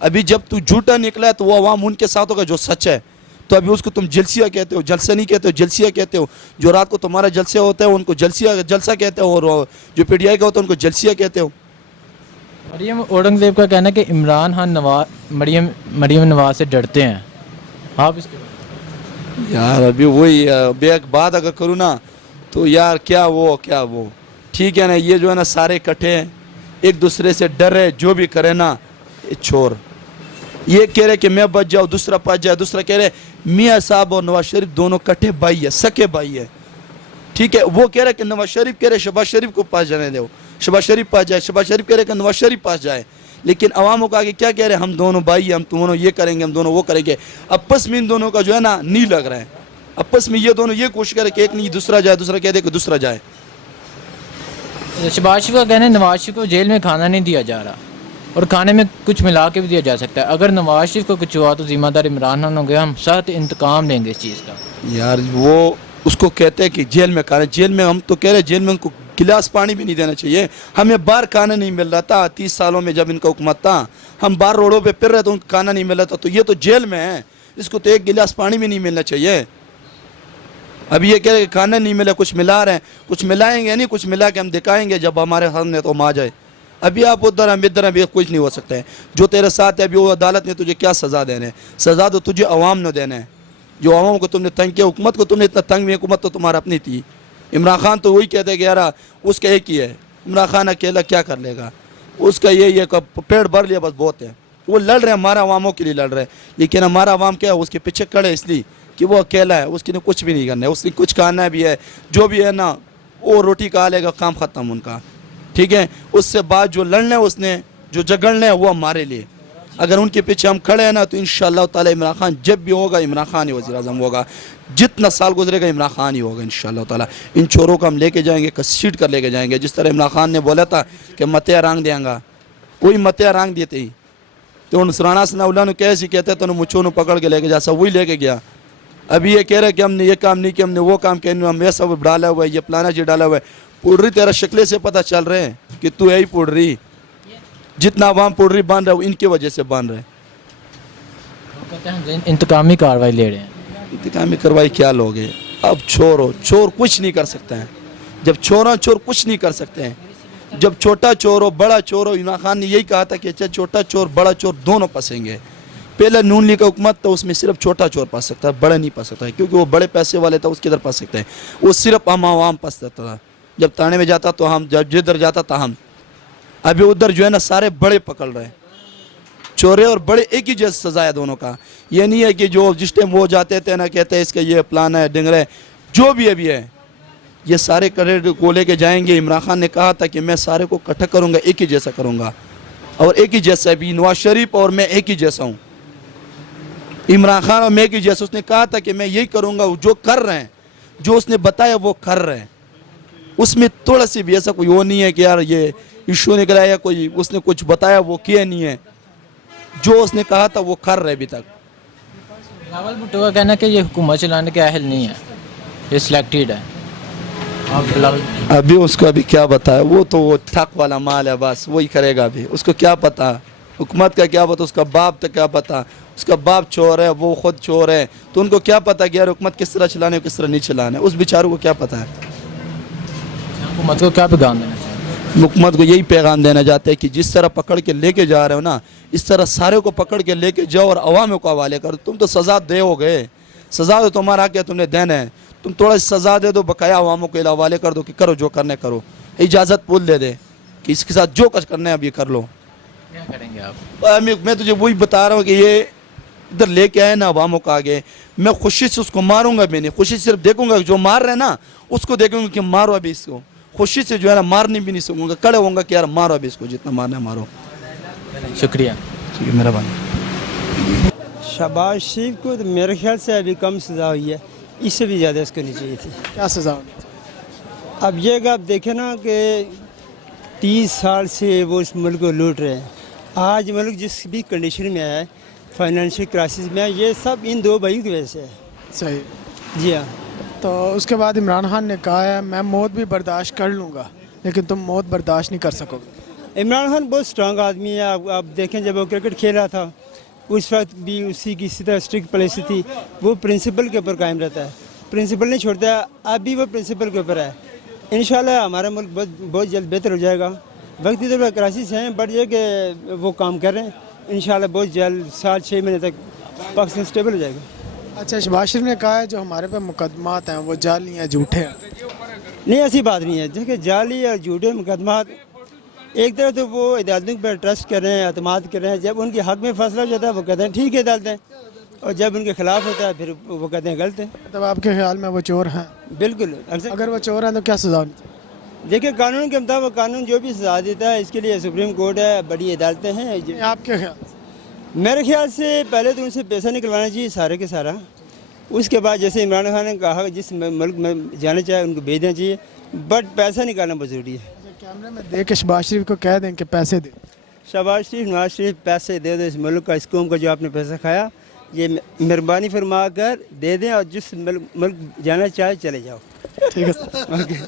ابھی جب تو جھوٹا نکلا ہے تو وہ عوام ان کے ساتھ ہوگا جو سچ ہے. تو ابھی اس کو تم جلسیہ کہتے ہو, جلسہ نہیں کہتے ہو, جلسیہ کہتے ہو. جو رات کو تمہارا جلسہ ہوتا ہے ان کو جلسہ کہتے ہو, اور جو پی ٹی آئی کا ہوتا ہے ان کو جلسیہ کہتے ہو. مریم اورنگزیب کا کہنا ہے کہ عمران خان مریم نواز سے ڈرتے ہیں, آپ اس کے یار ابھی وہی ابھی ایک بات اگر کروں نا تو یار کیا وہ ٹھیک ہے نا, یہ جو ہے نا سارے اکٹھے ہیں, ایک دوسرے سے ڈر رہے, جو بھی کرے نا یہ چھوڑ. یہ کہہ رہے کہ میں بچ جاؤ, دوسرا بچ جائے, دوسرا کہہ رہے میاں صاحب اور نواز شریف دونوں کٹھے بھائی ہے, سکے بھائی ہے. ٹھیک ہے, وہ کہہ رہے کہ نواز شریف کہہ رہے شہباز شریف کو پاس جانے دو, شہباز شریف پاس جائے, شہباز شریف کہہ رہے کہ نواز شریف پاس جائے. لیکن عواموں کا آگے کیا کہہ رہے ہم دونوں بھائی ہیں, ہم دونوں یہ کریں گے, ہم دونوں وہ کریں گے. آپس میں ان دونوں کا جو ہے نا نہیں لگ رہا ہے. آپس میں یہ دونوں یہ کوشش کرے کہ ایک نہیں دوسرا جائے, دوسرا کہہ دے کہ دوسرا جائے. شہباز شریف کا کہنا ہے نواز شریف کو جیل میں کھانا نہیں دیا جا رہا, اور کھانے میں کچھ ملا کے بھی دیا جا سکتا ہے. اگر نواز شریف کو کچھ ہوا تو ذمہ دار عمران خان ہوں گے, ہم سخت انتقام لیں گے اس چیز کا. یار وہ اس کو کہتے ہیں کہ جیل میں کھانا, جیل میں ہم تو کہہ رہے جیل میں ان کو گلاس پانی بھی نہیں دینا چاہیے. ہمیں باہر کھانا نہیں مل رہا تھا 30 سالوں میں جب ان کا حکومت تھا, ہم باہر روڈوں پہ پھر رہے تو ان کو کھانا نہیں مل رہا تھا. تو یہ تو جیل میں ہے, اس کو تو ایک گلاس پانی بھی نہیں ملنا چاہیے. ابھی یہ کہہ رہے کہ کھانا نہیں ملا, کچھ ملا رہے ہیں, کچھ ملائیں گے نہیں, کچھ ملا کے ہم دکھائیں گے جب ہمارے سامنے تو ہم آ جائے. ابھی آپ ادھر ہم ادھر, ابھی کچھ نہیں ہو سکتا ہے. جو تیرے ساتھ ہے ابھی وہ عدالت نے تجھے کیا سزا دینا ہے, سزا تو تجھے عوام نے دینا ہے. جو عوام کو تم نے تنگ کیا, حکومت کو تم نے اتنا تنگ, حکومت تو تمہارا اپنی تھی. عمران خان تو وہی کہتے کہ یار اس کا ایک ہی ہے, عمران خان اکیلا کیا کر لے گا, اس کا یہ پیڑ بھر لیا بس بہت ہے. وہ لڑ رہے ہیں ہمارا عواموں کے لیے لڑ رہے ہیں, لیکن ہمارا عوام کیا ہے اس کے پیچھے کھڑے اس لیے کہ وہ اکیلا ہے, اس کے لیے کچھ بھی نہیں کرنا ہے, اس نے کچھ کھانا بھی ہے, جو بھی ہے نا وہ روٹی کھا لے گا, کام ختم ان کا. ٹھیک ہے, اس سے بعد جو لڑنا ہے اس نے, جو جگڑنا ہے وہ ہمارے لیے. اگر ان کے پیچھے ہم کھڑے ہیں نا تو انشاءاللہ تعالی عمران خان جب بھی ہوگا, عمران خان ہی وزیر اعظم ہوگا. جتنا سال گزرے گا عمران خان ہی ہوگا انشاءاللہ تعالی. ان چوروں کو ہم لے کے جائیں گے, کسیٹ کر لے کے جائیں گے. جس طرح عمران خان نے بولا تھا کہ متیا رانگ دیں گا, وہی متیا رانگ دیتے ہی. تو ان سرانا سنا اللہ نے کیسے کہتے تو مچھوں نے پکڑ کے لے کے جا سا, وہی لے کے گیا. ابھی یہ کہہ رہے کہ ہم نے یہ کام نہیں کیا, ہم نے وہ کام کیا, ہم یہ سب ڈالا ہوا ہے, یہ پلانا چیز ڈالا ہوا ہے. پوڑری تیرا شکلے سے پتہ چل رہے ہیں کہ تو یہی پوڑری, جتنا عوام پوڑری باندھ رہا ہے ان کی وجہ سے باندھ رہے ہیں. کہتے ہیں ہم انتقامی کارروائی لے رہے ہیں. انتقامی کارروائی کیا لوگے, اب چور کچھ نہیں کر سکتا ہے. جب چور کچھ نہیں کر سکتے ہیں. جب چھوٹا چور ہو بڑا چور ہو, عمران خان نے یہی کہا تھا کہ چھوٹا چور بڑا چور دونوں پھنسیں گے. پہلے نون لیگ کا حکومت تو اس میں صرف چھوٹا چور پھنس سکتا ہے, بڑا نہیں پھنس سکتا ہے, کیونکہ وہ بڑے پیسے والے تھا, اس کے ادھر پھنس سکتے ہیں. وہ صرف ہم عوام پھنس سکتا تھا. جب تانے میں جاتا تو ہم, جب جدھر جاتا تھا ہم. ابھی ادھر جو ہے نا سارے بڑے پکڑ رہے ہیں, چورے اور بڑے ایک ہی جیسا سزا ہے دونوں کا. یہ نہیں ہے کہ جو جس ٹائم وہ جاتے تھے نا کہتے ہیں اس کا یہ پلان ہے, ڈنگرے جو بھی ابھی ہے, یہ سارے کڑے کو لے کے جائیں گے. عمران خان نے کہا تھا کہ میں سارے کو اکٹھا کروں گا, ایک ہی جیسا کروں گا, اور ایک ہی جیسا بھی نواز شریف اور میں ایک ہی جیسا ہوں. عمران خان اور میں ایک ہی جیسا, اس نے کہا تھا کہ میں یہی کروں گا, جو کر رہے ہیں, جو اس نے بتایا وہ کر رہے ہیں. اس میں تھوڑا سی بھی ایسا کوئی وہ نہیں ہے کہ یار یہ ایشو نکلا ہے یا کوئی اس نے کچھ بتایا وہ کیا نہیں ہے. جو اس نے کہا تھا وہ کر رہے ابھی تک. بلاول بھٹو کا کہنا ہے کہ یہ حکومت چلانے کے اہل نہیں ہے, یہ سلیکٹڈ ہے. ابھی اس کو ابھی کیا بتایا, وہ تو وہ ٹھک والا مال ہے, بس وہی کرے گا. ابھی اس کو کیا پتا حکومت کا, کیا پتا اس کا باپ تک کیا پتا, اس کا باپ چور ہے, وہ خود چور ہے, تو ان کو کیا پتا کہ یار حکومت کس طرح چلانے ہے کس طرح نہیں چلانا ہے. اس بیچاروں کو کیا پتا ہے. حکومت کو کیا پیغام دینا چاہیے؟ حکومت کو یہی پیغام دینا چاہتے ہیں کہ جس طرح پکڑ کے لے کے جا رہے ہو نا, اس طرح سارے کو پکڑ کے لے کے جاؤ اور عوام کو حوالے کرو. تم تو سزا دے ہو گئے, سزا تو تمہارا کیا تم نے دینا ہے. تم تھوڑا سزا دے دو, بقایا عواموں کے حوالے کر دو کہ کرو جو کرنے کرو. اجازت پول دے دے کہ اس کے ساتھ جو کچھ کرنا ہے اب یہ کر لو. کیا کریں گے آپ؟ میں تجھے وہی بتا رہا ہوں کہ یہ ادھر لے کے آئے نا عواموں کو آگے, میں خوشی سے اس کو ماروں گا بھی نہیں. خوشی سے صرف دیکھوں گا جو مار رہے ہیں نا اس کو دیکھوں گا کہ مارو ابھی اس کو. خوشی سے جو ہے نا مارنے بھی نہیں سکوں گا, کڑے ہوں گا کہ یار مارو ابھی اس کو, جتنا مارنا ہے مارو. شکریہ. ٹھیک ہے مہربانی. شہباز شریف کو تو میرے خیال سے ابھی کم سزا ہوئی ہے, اس سے بھی زیادہ اس کو نہیں چاہیے تھی. کیا سزا ہونی چاہیے؟ اب یہ کہ آپ دیکھیں نا کہ 30 سال سے وہ اس ملک کو لوٹ رہے ہیں. آج ملک جس بھی کنڈیشن میں ہے, فائنینشیل کرائسس میں ہے, یہ سب ان دو بھائیوں کی وجہ سے ہے. صحیح. جی ہاں. تو اس کے بعد عمران خان نے کہا ہے میں موت بھی برداشت کر لوں گا لیکن تم موت برداشت نہیں کر سکو گے. عمران خان بہت اسٹرانگ آدمی ہے. آپ دیکھیں جب وہ کرکٹ کھیل رہا تھا اس وقت بھی اسی کی اسی طرح اسٹرکٹ پالیسی تھی. وہ پرنسپل کے اوپر قائم رہتا ہے, پرنسپل نہیں چھوڑتا ہے. اب بھی وہ پرنسپل کے اوپر ہے. انشاءاللہ ہمارا ملک بہت جلد بہتر ہو جائے گا. وقتی طور پر کرائسس ہیں بٹ یہ کہ وہ کام کر رہے ہیں. انشاءاللہ بہت جلد 7-6 مہینے تک پاکستان اسٹیبل ہو جائے گا. اچھا شہباز شریف نے کہا ہے جو ہمارے پہ مقدمات ہیں وہ جعلی ہیں, جھوٹے ہیں. نہیں, ایسی بات نہیں ہے. دیکھیں جعلی اور جھوٹے مقدمات ایک طرح تو وہ عدالتوں پر ٹرسٹ کر رہے ہیں, اعتماد کر رہے ہیں. جب ان کے حق میں فیصلہ ہو جاتا ہے وہ کہتے ہیں ٹھیک ہے عدالتیں, اور جب ان کے خلاف ہوتا ہے پھر وہ کہتے ہیں غلط ہے. مطلب آپ کے خیال میں وہ چور ہیں؟ بالکل. اگر وہ چور ہیں تو کیا سزا ہونی چاہیے؟ دیکھیں قانون کے مطابق قانون جو بھی سزا دیتا ہے اس کے لیے سپریم کورٹ ہے, بڑی عدالتیں ہیں. آپ کے خیال سے؟ میرے خیال سے پہلے تو ان سے پیسہ نکلوانا چاہیے سارے کے سارا. اس کے بعد جیسے عمران خان نے کہا جس ملک میں جانا چاہے ان کو بھیجنا چاہیے, بٹ پیسہ نکالنا بہت ضروری ہے. کیمرے میں دیکھ کے شہباز شریف کو کہہ دیں کہ پیسے دیں. شہباز شریف, نواز شریف پیسے دے دو اس ملک کا, اس قوم کا جو آپ نے پیسہ کھایا یہ مہربانی فرما کر دے دیں, اور جس ملک جانا چاہے چلے جاؤ. ٹھیک ہے.